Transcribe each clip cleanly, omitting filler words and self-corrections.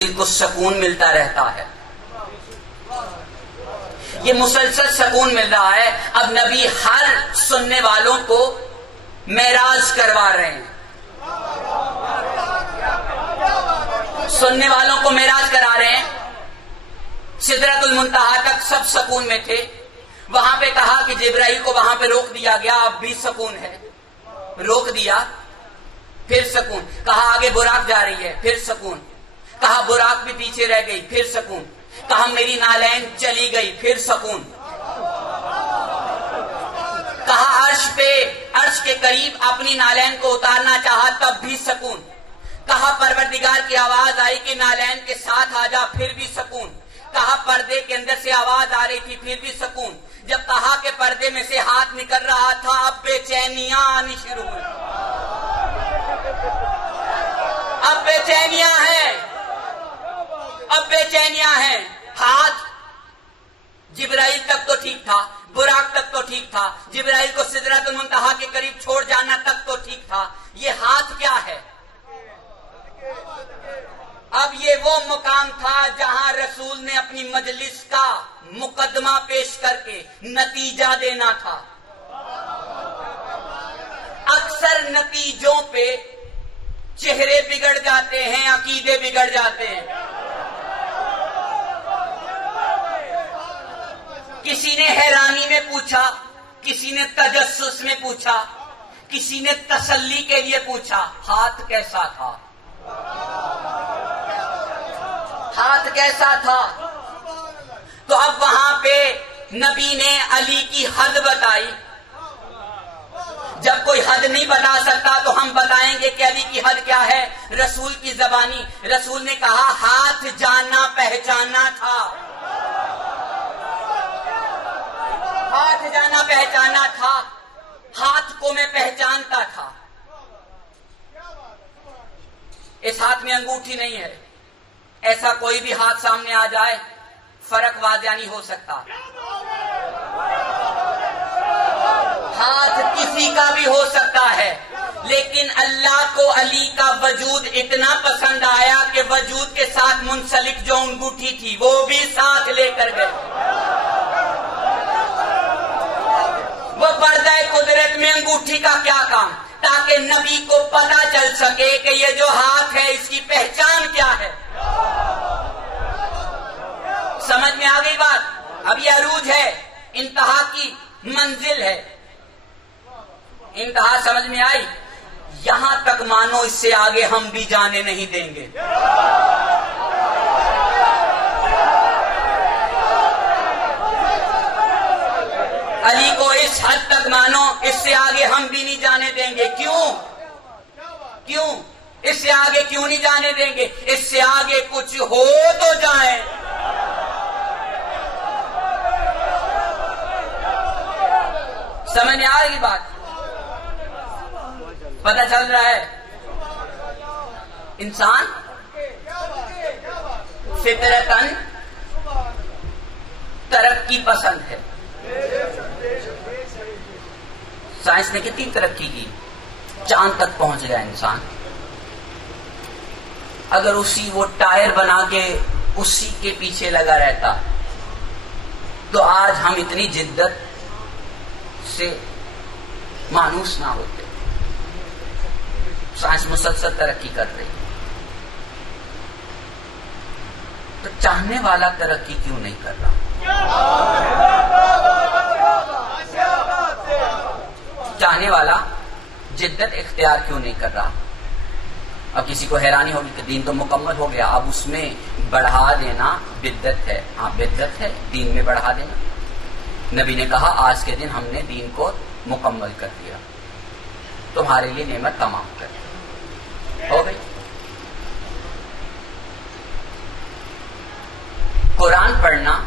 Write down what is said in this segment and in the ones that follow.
دل کو سکون ملتا رہتا ہے، یہ مسلسل سکون مل رہا ہے۔ اب نبی ہر سننے والوں کو معراج کروا رہے ہیں، سننے والوں کو معراج کرا رہے ہیں۔ سدرۃ المنتہا تک سب سکون میں تھے، وہاں پہ کہا کہ جبرائیل کو وہاں پہ روک دیا گیا، اب بھی سکون ہے، روک دیا، پھر سکون، کہا آگے براق جا رہی ہے، پھر سکون، کہا براق بھی پیچھے رہ گئی، پھر سکون، کہا میری نالین چلی گئی، پھر سکون، کہا عرش کے قریب اپنی نالین کو اتارنا چاہا، تب بھی سکون، کہا پروردگار کی آواز آئی کہ نالین کے ساتھ آ جا، پھر بھی سکون، کہا پردے کے اندر سے آواز آ رہی تھی، پھر بھی سکون، جب کہا کہ پردے میں سے ہاتھ نکل رہا تھا، اب بے چینیاں آنی شروع ہوئی، اب بے چینیاں ہیں، اب بے چینیاں ہیں۔ ہاتھ جبرائیل تک تو ٹھیک تھا، براق تک تو ٹھیک تھا، جبرائیل کو سدرۃ المنتہا کے قریب چھوڑ جانا تک تو ٹھیک تھا، یہ ہاتھ کیا ہے؟ اب یہ وہ مقام تھا جہاں رسول نے اپنی مجلس کا مقدمہ پیش کر کے نتیجہ دینا تھا۔ اکثر نتیجوں پہ چہرے بگڑ جاتے ہیں، عقیدے بگڑ جاتے ہیں۔ کسی نے حیرانی میں پوچھا، کسی نے تجسس میں پوچھا، کسی نے تسلی کے لیے پوچھا، ہاتھ کیسا تھا؟ ہاتھ کیسا تھا؟ تو اب وہاں پہ نبی نے علی کی حد بتائی۔ جب کوئی حد نہیں بتا سکتا تو ہم بتائیں گے کہ علی کی حد کیا ہے۔ رسول کی زبانی، رسول نے کہا ہاتھ جاننا پہچاننا تھا، ہاتھ جانا پہچانا تھا، ہاتھ کو میں پہچانتا تھا۔ اس ہاتھ میں انگوٹھی نہیں ہے، ایسا کوئی بھی ہاتھ سامنے آ جائے فرق واضح نہیں ہو سکتا۔ ہاتھ کسی کا بھی ہو سکتا ہے، لیکن اللہ کو علی کا وجود اتنا پسند آیا کہ وجود کے ساتھ منسلک جو انگوٹھی تھی وہ بھی ساتھ لے کر گئے۔ وہ پردہ قدرت میں انگوٹھی کا کیا کام؟ تاکہ نبی کو پتا چل سکے کہ یہ جو ہاتھ ہے اس کی پہچان کیا ہے۔ سمجھ میں آ گئی بات؟ اب یہ عروج ہے، انتہا کی منزل ہے، انتہا سمجھ میں آئی؟ یہاں تک مانو، اس سے آگے ہم بھی جانے نہیں دیں گے۔ علی کو اس حد تک مانو، اس سے آگے ہم بھی نہیں جانے دیں گے۔ کیوں اس سے آگے کیوں نہیں جانے دیں گے؟ اس سے آگے کچھ ہو تو جائیں۔ سمجھ میں آ رہی بات؟ پتہ چل رہا ہے انسان فطرتاً ترقی پسند ہے۔ سائنس نے کتنی ترقی کی، چاند تک پہنچ گیا انسان۔ اگر وہ ٹائر بنا کے اسی کے پیچھے لگا رہتا تو آج ہم اتنی جدت سے مانوس نہ ہوتے۔ سائنس مسلسل ترقی کر رہی، تو چاہنے والا ترقی کیوں نہیں کر رہا؟ چاہنے والا جدت اختیار کیوں نہیں کر رہا؟ اب کسی کو حیرانی ہوگی کہ دین تو مکمل ہو گیا، اب اس میں بڑھا دینا بدعت ہے۔ ہاں بدعت ہے دین میں بڑھا دینا۔ نبی نے کہا آج کے دن ہم نے دین کو مکمل کر دیا، تمہارے لیے نعمت تمام کر دی، ہو گئی۔ قرآن پڑھنا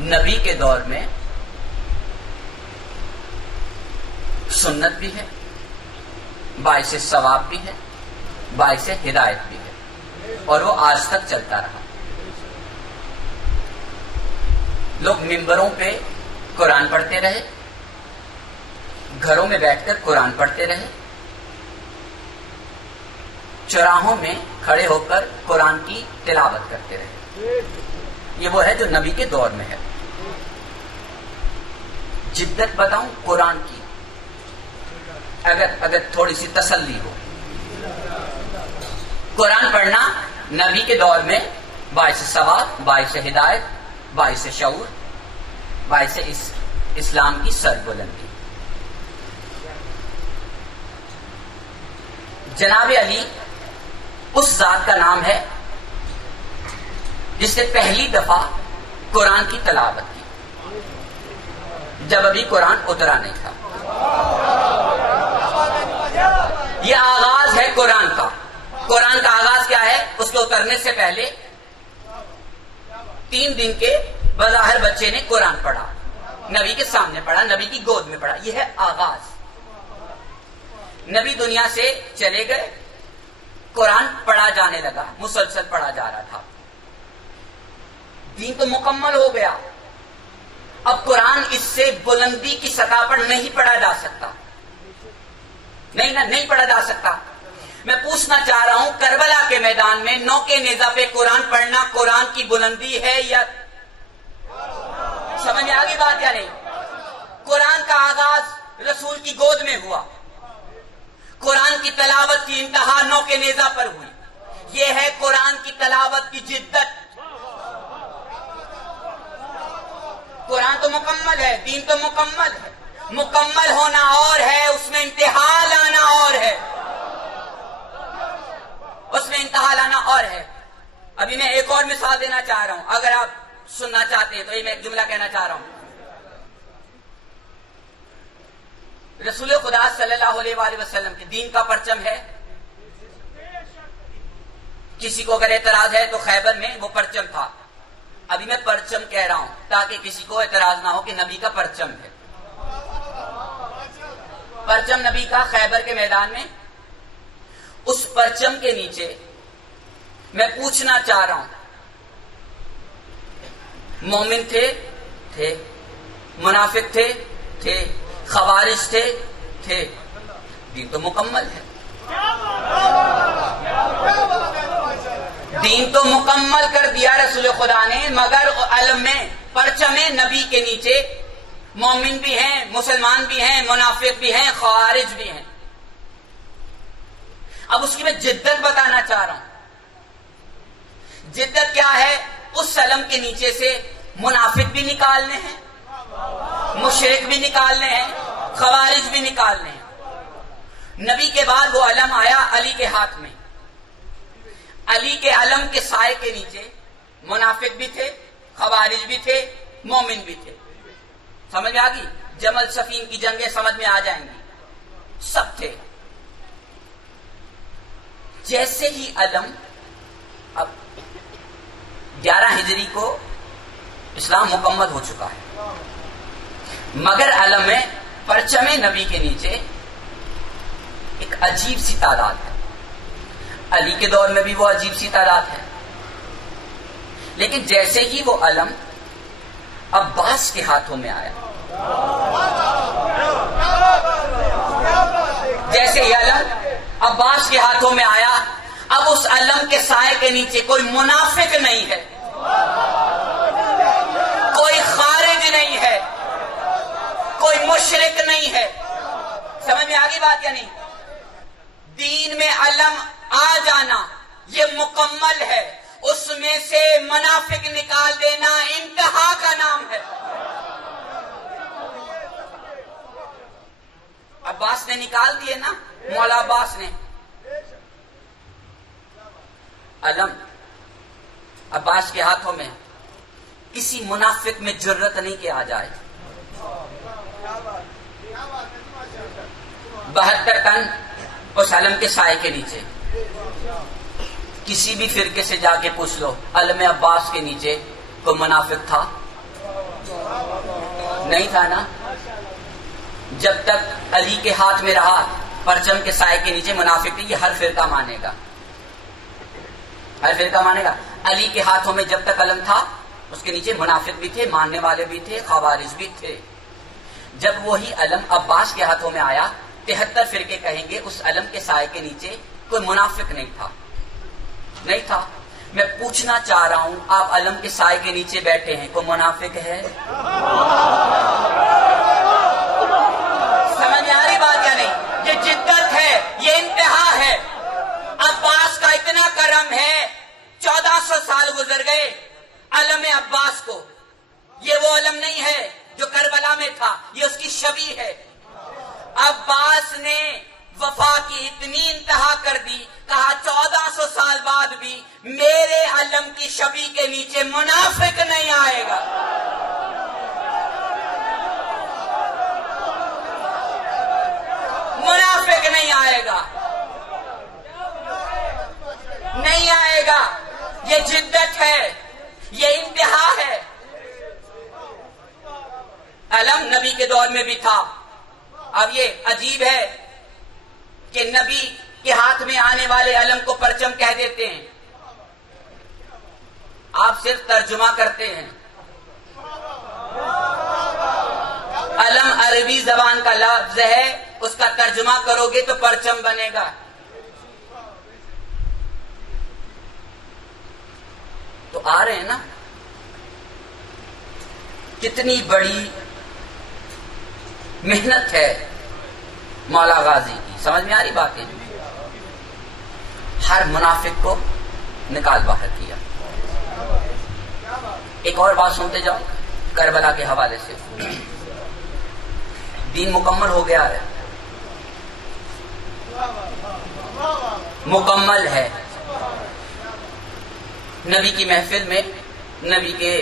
نبی کے دور میں سنت بھی ہے، باعث ثواب بھی ہے، باعث ہدایت بھی ہے، اور وہ آج تک چلتا رہا۔ لوگ منبروں پہ قرآن پڑھتے رہے، گھروں میں بیٹھ کر قرآن پڑھتے رہے، چوراہوں میں کھڑے ہو کر قرآن کی تلاوت کرتے رہے. یہ وہ ہے جو نبی کے دور میں ہے. جدت بتاؤں قرآن کی، اگر تھوڑی سی تسلی ہو. قرآن پڑھنا نبی کے دور میں باعث ثواب، باعث ہدایت، باعث شعور، باعث اسلام کی سربلندی. جناب علی اس ذات کا نام ہے جس نے پہلی دفعہ قرآن کی تلاوت کی جب ابھی قرآن اترا نہیں تھا. یہ آغاز ہے قرآن کا. قرآن کا آغاز کیا ہے؟ اس کے اترنے سے پہلے 3 دن کے بظاہر بچے نے قرآن پڑھا، نبی کے سامنے پڑھا، نبی کی گود میں پڑھا. یہ ہے آغاز. نبی دنیا سے چلے گئے، قرآن پڑھا جانے لگا، مسلسل پڑھا جا رہا تھا. دین تو مکمل ہو گیا. اب قرآن اس سے بلندی کی سطح پر نہیں پڑھا جا سکتا. نہیں پڑھا جا سکتا. میں پوچھنا چاہ رہا ہوں، کربلا کے میدان میں نوکے نیزہ پہ قرآن پڑھنا قرآن کی بلندی ہے یا سمجھ میں آگے بات یا نہیں؟ قرآن کا آغاز رسول کی گود میں ہوا، قرآن کی تلاوت کی انتہا نوکے نیزہ پر ہوئی. یہ ہے قرآن کی تلاوت کی جدت. قرآن تو مکمل ہے، دین تو مکمل ہے. مکمل ہونا اور ہے، اس میں انتہا لانا اور ہے. اس میں انتہا لانا اور ہے. ابھی میں ایک اور مثال دینا چاہ رہا ہوں، اگر آپ سننا چاہتے ہیں تو یہ میں ایک جملہ کہنا چاہ رہا ہوں. رسول خدا صلی اللہ علیہ وآلہ وسلم کے دین کا پرچم ہے. کسی کو اگر اعتراض ہے تو خیبر میں وہ پرچم تھا. ابھی میں پرچم کہہ رہا ہوں تاکہ کسی کو اعتراض نہ ہو کہ نبی کا پرچم ہے. پرچم نبی کا خیبر کے میدان میں. اس پرچم کے نیچے میں پوچھنا چاہ رہا ہوں، مومن تھے، منافق تھے، خوارج تھے. دین تو مکمل ہے. دین تو مکمل کر دیا رسول خدا نے، مگر علم میں پرچم نبی کے نیچے مومن بھی ہیں، مسلمان بھی ہیں، منافق بھی ہیں، خوارج بھی ہیں. اب اس کی میں جدت بتانا چاہ رہا ہوں. جدت کیا ہے؟ اس علم کے نیچے سے منافق بھی نکالنے ہیں، مشرک بھی نکالنے ہیں، خوارج بھی نکالنے ہیں. نبی کے بعد وہ علم آیا علی کے ہاتھ میں. علی کے علم کے سائے کے نیچے منافق بھی تھے، خوارج بھی تھے، مومن بھی تھے. سمجھ میں آ گئی؟ جمل سفین کی جنگیں سمجھ میں آ جائیں گی. سب تھے. جیسے ہی علم، اب 11 ہجری کو اسلام مکمل ہو چکا ہے، مگر علم میں پرچم نبی کے نیچے ایک عجیب سی تعداد ہے. علی کے دور میں بھی وہ عجیب سی تعداد ہے. لیکن جیسے ہی وہ علم عباس کے ہاتھوں میں آیا، جیسے ہی علم عباس کے ہاتھوں میں آیا، اب اس علم کے سائے کے نیچے کوئی منافق نہیں ہے، کوئی خارج نہیں ہے، کوئی مشرک نہیں ہے. سمجھ میں آگی بات یا نہیں؟ دین میں علم آ جانا یہ مکمل ہے. اس میں سے منافق نکال دینا انتہا کا نام ہے. عباس نے نکال دیے نا، مولا عباس نے. علم عباس کے ہاتھوں میں، کسی منافق میں جرت نہیں کہ آ جائے. 72 ٹن اس علم کے سائے کے نیچے. کسی بھی فرقے سے جا کے پوچھ لو، علم عباس کے نیچے کوئی منافق تھا؟ نہیں تھا نا. جب تک علی کے ہاتھ میں رہا پرچم کے سائے کے نیچے منافق تھی. یہ ہر فرقہ مانے گا، ہر فرقہ مانے گا. علی کے ہاتھوں میں جب تک علم تھا اس کے نیچے منافق بھی تھے، ماننے والے بھی تھے، خوارج بھی تھے. جب وہی علم عباس کے ہاتھوں میں آیا 73 فرقے کہیں گے اس علم کے سائے کے نیچے کوئی منافق نہیں تھا. میں پوچھنا چاہ رہا ہوں، آپ علم کے سائے کے نیچے بیٹھے ہیں، کوئی منافق ہے؟ سمجھ میں آ رہی بات یا نہیں؟ یہ جدت ہے، یہ انتہا ہے. عباس کا اتنا کرم ہے، 1400 سال گزر گئے علم عباس کو. یہ وہ علم نہیں ہے جو کربلا میں تھا، یہ اس کی شبیہ ہے. عباس نے وفا کی اتنی انتہا کر دی، کہا 1400 سال بعد بھی میرے علم کی شبیہ کے نیچے منافق نہیں آئے گا. منافق نہیں آئے گا، نہیں آئے گا. یہ جدت ہے، یہ انتہا ہے. علم نبی کے دور میں بھی تھا. اب یہ عجیب ہے کہ نبی کے ہاتھ میں آنے والے علم کو پرچم کہہ دیتے ہیں، آپ صرف ترجمہ کرتے ہیں. علم عربی زبان کا لفظ ہے، اس کا ترجمہ کرو گے تو پرچم بنے گا. تو آ رہے ہیں نا، کتنی بڑی محنت ہے مولا غازی کی. سمجھ میں آ رہی بات ہے؟ ہر منافق کو نکال باہر کیا. ایک اور بات سنتے جاؤ کربلا کے حوالے سے. دین مکمل ہو گیا ہے، مکمل ہے. نبی کی محفل میں، نبی کے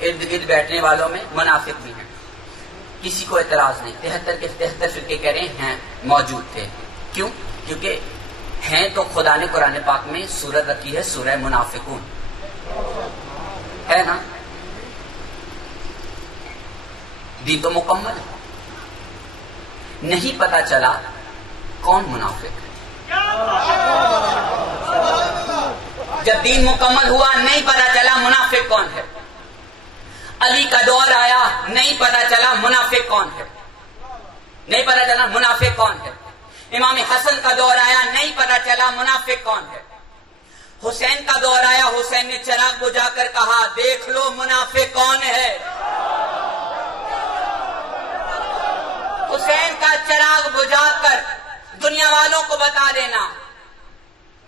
ارد گرد بیٹھنے والوں میں منافق بھی ہیں. کسی کو اعتراض نہیں. 73 کے 73 فرقے کہہ رہے ہیں موجود تھے. کیوں؟ کیونکہ ہیں تو خدا نے قرآن پاک میں سورت رکھی ہے، سورہ منافقون ہے نا. دین تو مکمل ہے، نہیں پتا چلا کون منافق ہے. جب دین مکمل ہوا نہیں پتا چلا منافق کون ہے. علی کا دور آیا نہیں پتا چلا منافق کون ہے، نہیں پتا چلا منافق کون ہے. امام حسن کا دور آیا نہیں پتا چلا منافق کون ہے. حسین کا دور آیا، حسین نے چراغ بجھا کر کہا دیکھ لو منافق کون ہے. حسین کا چراغ بجھا کر دنیا والوں کو بتا دینا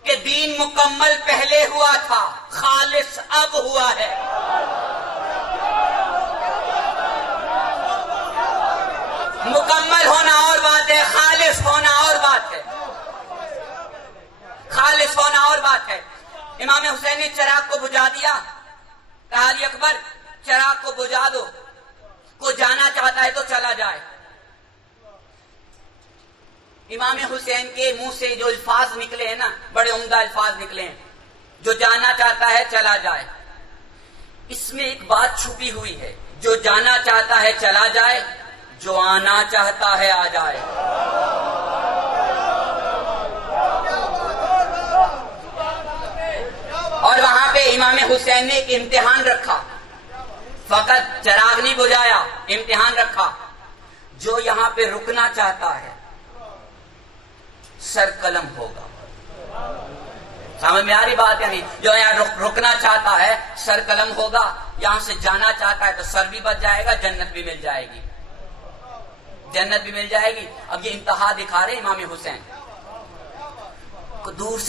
کہ دین مکمل پہلے ہوا تھا، خالص اب ہوا ہے. مکمل ہونا اور بات ہے، خالص ہونا اور بات ہے. خالص ہونا اور بات ہے. امام حسین نے چراغ کو بجھا دیا، کہا علی اکبر چراغ کو بجھا دو، کوئی جانا چاہتا ہے تو چلا جائے. امام حسین کے منہ سے جو الفاظ نکلے ہیں نا، بڑے عمدہ الفاظ نکلے ہیں، جو جانا چاہتا ہے چلا جائے. اس میں ایک بات چھپی ہوئی ہے، جو جانا چاہتا ہے چلا جائے، جو آنا چاہتا ہے آ جائے. اور وہاں پہ امام حسین نے ایک امتحان رکھا، فقط چراغ نہیں بجھایا، امتحان رکھا. جو یہاں پہ رکنا چاہتا ہے سر قلم ہوگا. سمجھ میں آ رہی بات؟ یعنی جو یہاں رکنا چاہتا ہے سر قلم ہوگا، یہاں سے جانا چاہتا ہے تو سر بھی بچ جائے گا، جنت بھی مل جائے گی، جنت بھی مل جائے گی. اب یہ انتہا دکھا رہے امام حسین. دور